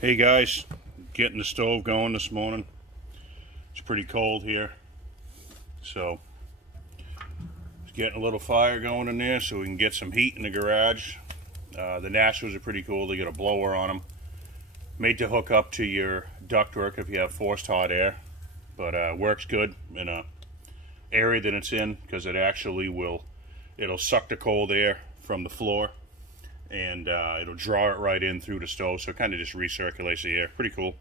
Hey guys, getting the stove going this morning. It's pretty cold here, so getting a little fire going in there so we can get some heat in the garage. The Nashos are pretty cool. They got a blower on them, made to hook up to your ductwork if you have forced hot air, but works good in a area that it's in because it'll suck the cold air from the floor and it'll draw it right in through the stove, so it kind of just recirculates the air. Pretty cool.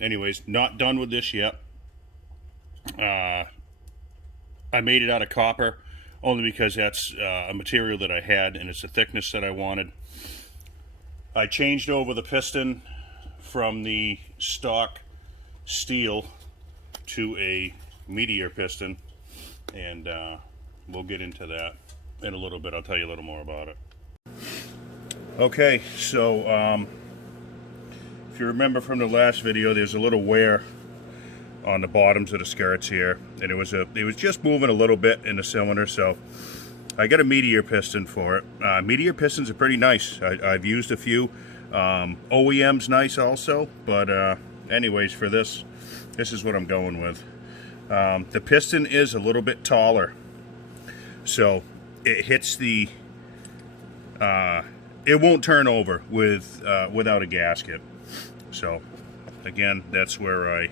Anyways, not done with this yet. I made it out of copper only because that's a material that I had and it's the thickness that I wanted. I changed over the piston from the stock steel to a Meteor piston, and we'll get into that in a little bit. I'll tell you a little more about it. Okay, so if you remember from the last video, there's a little wear on the bottoms of the skirts here, and it was just moving a little bit in the cylinder, so I got a Meteor piston for it. Meteor pistons are pretty nice. I've used a few. OEM's nice also, but anyways, for this is what I'm going with. The piston is a little bit taller, so it hits the it won't turn over without a gasket. So again, that's where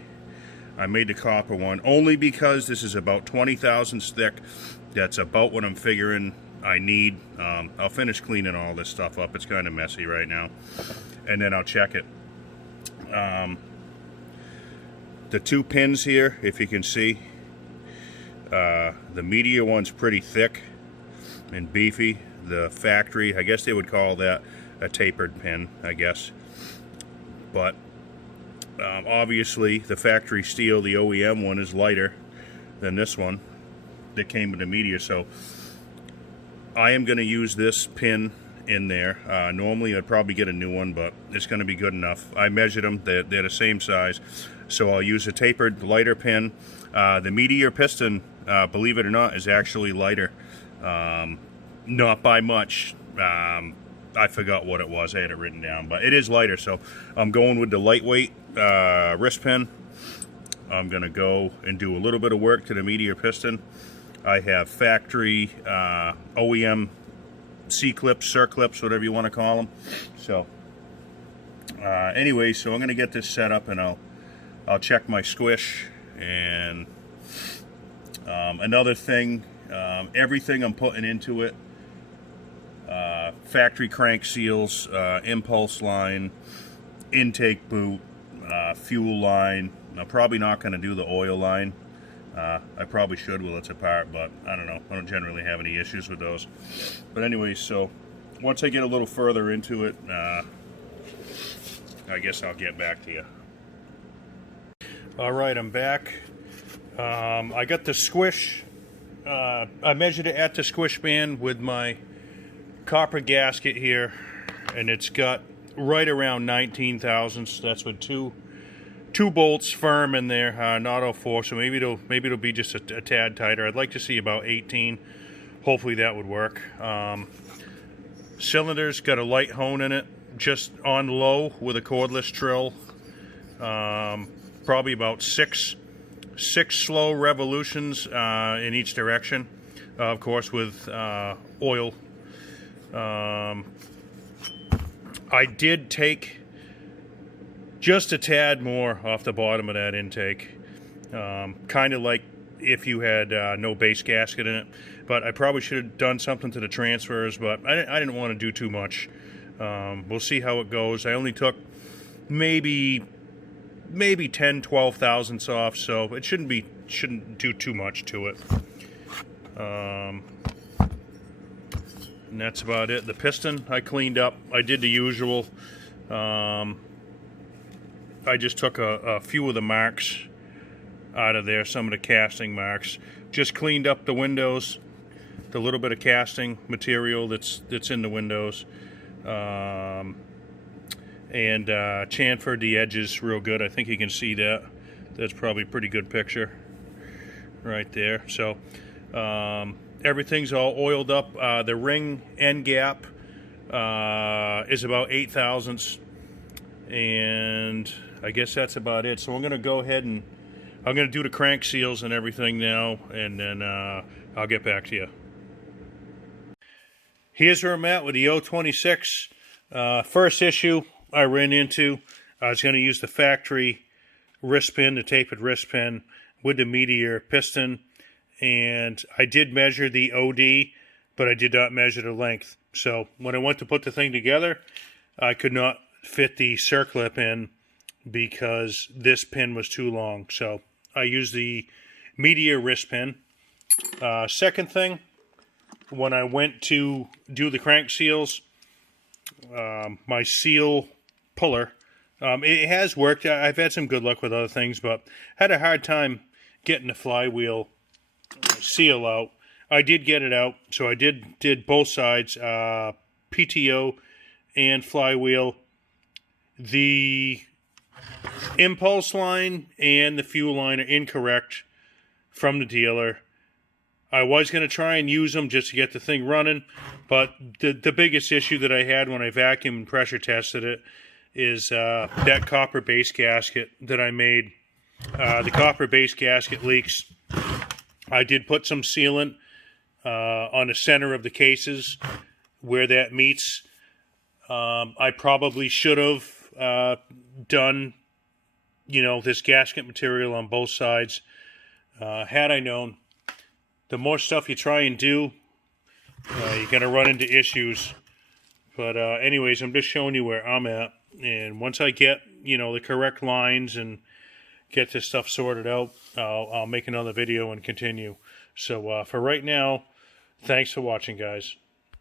I made the copper one, only because this is about 20 thousandths thick. That's about what I'm figuring I need. I'll finish cleaning all this stuff up. It's kind of messy right now, and then I'll check it. The two pins here, if you can see, the Meteor one's pretty thick and beefy. The factory, I guess they would call that a tapered pin, I guess. But obviously the factory steel, the OEM one, is lighter than this one that came with the Meteor, so I am going to use this pin in there. Normally I'd probably get a new one, but it's going to be good enough. I measured them, they're the same size, so I'll use a tapered lighter pin. The Meteor piston, believe it or not, is actually lighter. Not by much. I forgot what it was. I had it written down, but it is lighter, so I'm going with the lightweight wrist pin. I'm going to go and do a little bit of work to the Meteor piston. I have factory OEM C-clips, circlips, whatever you want to call them. So anyway, so I'm going to get this set up, and I'll check my squish. And another thing, everything I'm putting into it, factory crank seals, impulse line, intake boot, fuel line. I'm probably not going to do the oil line. I probably should while it's apart, but I don't know. I don't generally have any issues with those. But anyway, so once I get a little further into it, I guess I'll get back to you. All right, I'm back. I got the squish. I measured it at the squish band with my copper gasket here, and it's got right around 19 thousandths. That's with two bolts firm in there, not all four, so maybe it'll be just a tad tighter. I'd like to see about 18. Hopefully that would work. Cylinder's got a light hone in it, just on low with a cordless trill. Probably about six slow revolutions in each direction, of course with oil. I did take just a tad more off the bottom of that intake, kind of like if you had no base gasket in it, but I probably should have done something to the transfers, but I didn't want to do too much. We'll see how it goes. I only took maybe 10, 12 thousandths off, so it shouldn't do too much to it. And that's about it. The piston I cleaned up. I did the usual. I just took a few of the marks out of there, some of the casting marks. Just cleaned up the windows, the little bit of casting material that's in the windows. And chamfered the edges real good. I think you can see that. That's probably a pretty good picture right there. So everything's all oiled up. The ring end gap is about 8 thousandths, and I guess that's about it. So I'm going to go ahead and I'm going to do the crank seals and everything now, and then I'll get back to you. Here's where I'm at with the 026. First issue I ran into, I was going to use the factory wrist pin, the tapered wrist pin, with the Meteor piston, and I did measure the OD, but I did not measure the length. So when I went to put the thing together, I could not fit the circlip in because this pin was too long. So I used the Meteor wrist pin. Second thing, when I went to do the crank seals, my seal puller, it has worked. I've had some good luck with other things, but had a hard time getting the flywheel seal out. I did get it out, so I did both sides, PTO and flywheel. The impulse line and the fuel line are incorrect from the dealer. I was going to try and use them just to get the thing running, but the biggest issue that I had when I vacuumed and pressure tested it is that copper base gasket that I made. The copper base gasket leaks. I did put some sealant on the center of the cases where that meets. I probably should have done, this gasket material on both sides. Had I known, the more stuff you try and do, you're going to run into issues. But anyways, I'm just showing you where I'm at. And once I get, the correct lines and get this stuff sorted out, I'll make another video and continue. So for right now, thanks for watching, guys.